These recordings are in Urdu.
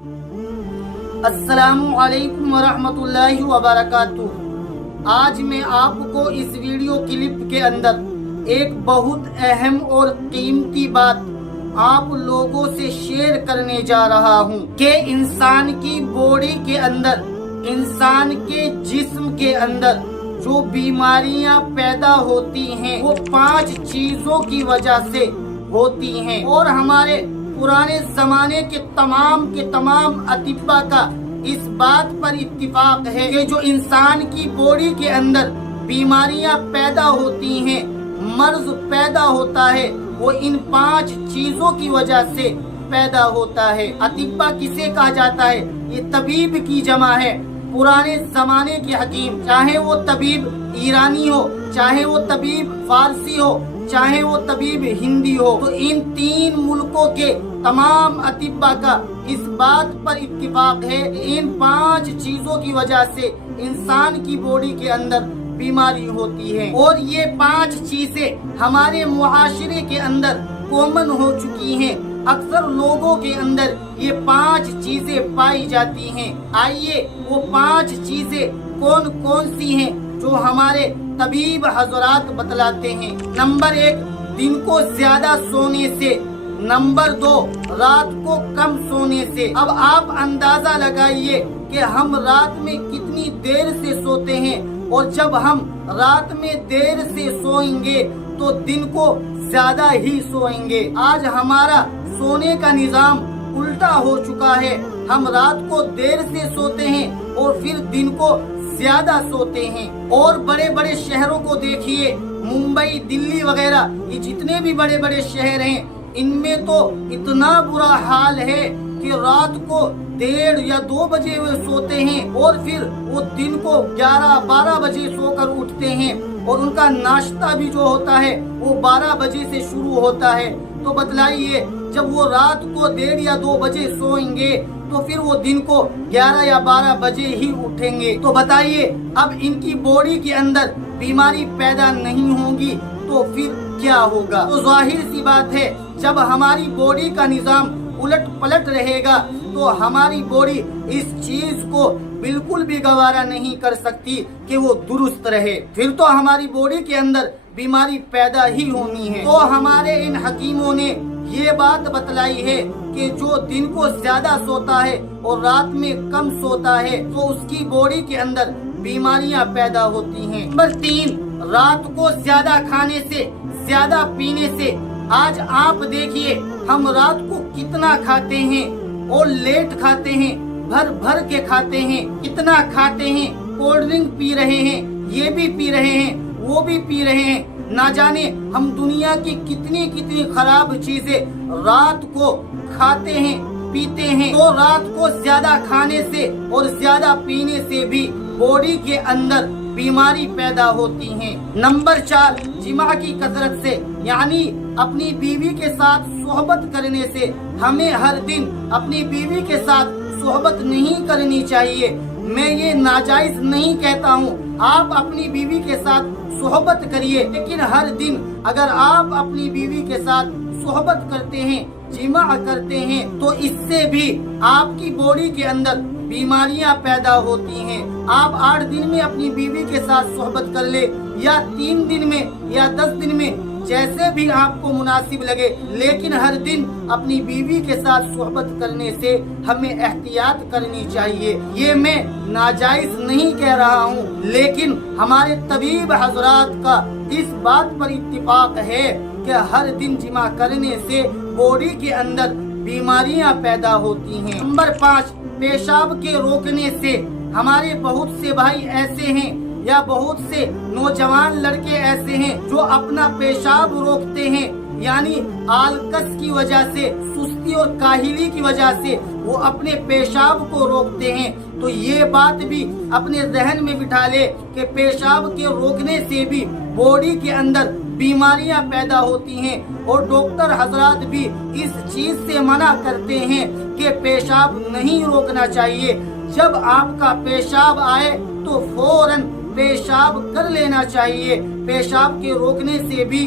السلام علیکم ورحمۃ اللہ وبرکاتہ۔ آج میں آپ کو اس ویڈیو کلپ کے اندر ایک بہت اہم اور قیمتی بات آپ لوگوں سے شیئر کرنے جا رہا ہوں کہ انسان کی باڈی کے اندر، انسان کے جسم کے اندر جو بیماریاں پیدا ہوتی ہیں وہ 5 چیزوں کی وجہ سے ہوتی ہیں، اور ہمارے پرانے زمانے کے تمام اطباء کا اس بات پر اتفاق ہے کہ جو انسان کی باڈی کے اندر بیماریاں پیدا ہوتی ہیں، مرض پیدا ہوتا ہے، وہ ان 5 چیزوں کی وجہ سے پیدا ہوتا ہے۔ اطباء کسے کہا جاتا ہے؟ یہ طبیب کی جمع ہے۔ پرانے زمانے کے حکیم، چاہے وہ طبیب ایرانی ہو، چاہے وہ طبیب فارسی ہو، چاہے وہ طبیب ہندی ہو، تو ان 3 ملکوں کے تمام اطباء کا اس بات پر اتفاق ہے کہ ان 5 چیزوں کی وجہ سے انسان کی باڈی کے اندر بیماری ہوتی ہے، اور یہ 5 چیزیں ہمارے معاشرے کے اندر کامن ہو چکی ہیں۔ اکثر لوگوں کے اندر یہ 5 چیزیں پائی جاتی ہیں۔ آئیے وہ 5 چیزیں کون سی ہیں جو ہمارے طبیب حضرات بتلاتے ہیں۔ نمبر 1، دن کو زیادہ سونے سے۔ نمبر 2، رات کو کم سونے سے۔ اب آپ اندازہ لگائیے کہ ہم رات میں کتنی دیر سے سوتے ہیں، اور جب ہم رات میں دیر سے سوئیں گے تو دن کو زیادہ ہی سوئیں گے۔ آج ہمارا سونے کا نظام الٹا ہو چکا ہے۔ ہم رات کو دیر سے سوتے ہیں اور پھر دن کو زیادہ سوتے ہیں۔ اور بڑے بڑے شہروں کو دیکھیے، ممبئی، دلی وغیرہ، یہ جتنے بھی بڑے بڑے شہر ہیں، ان میں تو اتنا برا حال ہے کہ رات کو 1:30 یا 2 بجے وہ سوتے ہیں، اور پھر وہ دن کو 11-12 بجے سو کر اٹھتے ہیں، اور ان کا ناشتہ بھی جو ہوتا ہے وہ 12 بجے سے شروع ہوتا ہے۔ تو بتلائیے، جب وہ رات کو 1:30 یا 2 بجے سوئیں گے تو پھر وہ دن کو 11 یا 12 بجے ہی اٹھیں گے۔ تو بتائیے، اب ان کی باڈی کے اندر بیماری پیدا نہیں ہوگی تو پھر کیا ہوگا؟ تو ظاہر سی بات ہے، جب ہماری باڈی کا نظام الٹ پلٹ رہے گا تو ہماری باڈی اس چیز کو بالکل بھی گوارا نہیں کر سکتی کہ وہ درست رہے، پھر تو ہماری باڈی کے اندر بیماری پیدا ہی ہونی ہے۔ تو ہمارے ان حکیموں نے یہ بات بتلائی ہے کہ جو دن کو زیادہ سوتا ہے اور رات میں کم سوتا ہے تو اس کی باڈی کے اندر بیماریاں پیدا ہوتی ہیں۔ نمبر 3، رات کو زیادہ کھانے سے، زیادہ پینے سے۔ آج آپ دیکھیے، ہم رات کو کتنا کھاتے ہیں اور لیٹ کھاتے ہیں، بھر کے کھاتے ہیں، کتنا کھاتے ہیں، کولڈ ڈرنک پی رہے ہیں، یہ بھی پی رہے ہیں، وہ بھی پی رہے ہیں، نہ جانے ہم دنیا کی کتنی خراب چیزیں رات کو کھاتے ہیں، پیتے ہیں۔ تو رات کو زیادہ کھانے سے اور زیادہ پینے سے بھی باڈی کے اندر بیماری پیدا ہوتی ہیں۔ نمبر 4، جماع کی کثرت سے، یعنی اپنی بیوی کے ساتھ صحبت کرنے سے۔ ہمیں ہر دن اپنی بیوی کے ساتھ صحبت نہیں کرنی چاہیے۔ میں یہ ناجائز نہیں کہتا ہوں، آپ اپنی بیوی کے ساتھ صحبت کریے، لیکن ہر دن اگر آپ اپنی بیوی کے ساتھ صحبت کرتے ہیں، جماع کرتے ہیں، تو اس سے بھی آپ کی باڈی کے اندر بیماریاں پیدا ہوتی ہیں۔ آپ 8 دن میں اپنی بیوی کے ساتھ صحبت کر لے، یا 3 دن میں یا 10 دن میں، جیسے بھی آپ کو مناسب لگے، لیکن ہر دن اپنی بیوی کے ساتھ صحبت کرنے سے ہمیں احتیاط کرنی چاہیے۔ یہ میں ناجائز نہیں کہہ رہا ہوں، لیکن ہمارے طبیب حضرات کا اس بات پر اتفاق ہے کہ ہر دن جماع کرنے سے باڈی کے اندر بیماریاں پیدا ہوتی ہیں۔ نمبر 5، پیشاب کے روکنے سے۔ ہمارے بہت سے بھائی ایسے ہیں یا بہت سے نوجوان لڑکے ایسے ہیں جو اپنا پیشاب روکتے ہیں، یعنی آلکس کی وجہ سے، سستی اور کاہلی کی وجہ سے وہ اپنے پیشاب کو روکتے ہیں۔ تو یہ بات بھی اپنے ذہن میں بٹھا لے کہ پیشاب کے روکنے سے بھی باڈی کے اندر بیماریاں پیدا ہوتی ہیں، اور ڈاکٹر حضرات بھی اس چیز سے منع کرتے ہیں کہ پیشاب نہیں روکنا چاہیے۔ جب آپ کا پیشاب آئے تو فوراً پیشاب کر لینا چاہیے۔ پیشاب کے روکنے سے بھی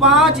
5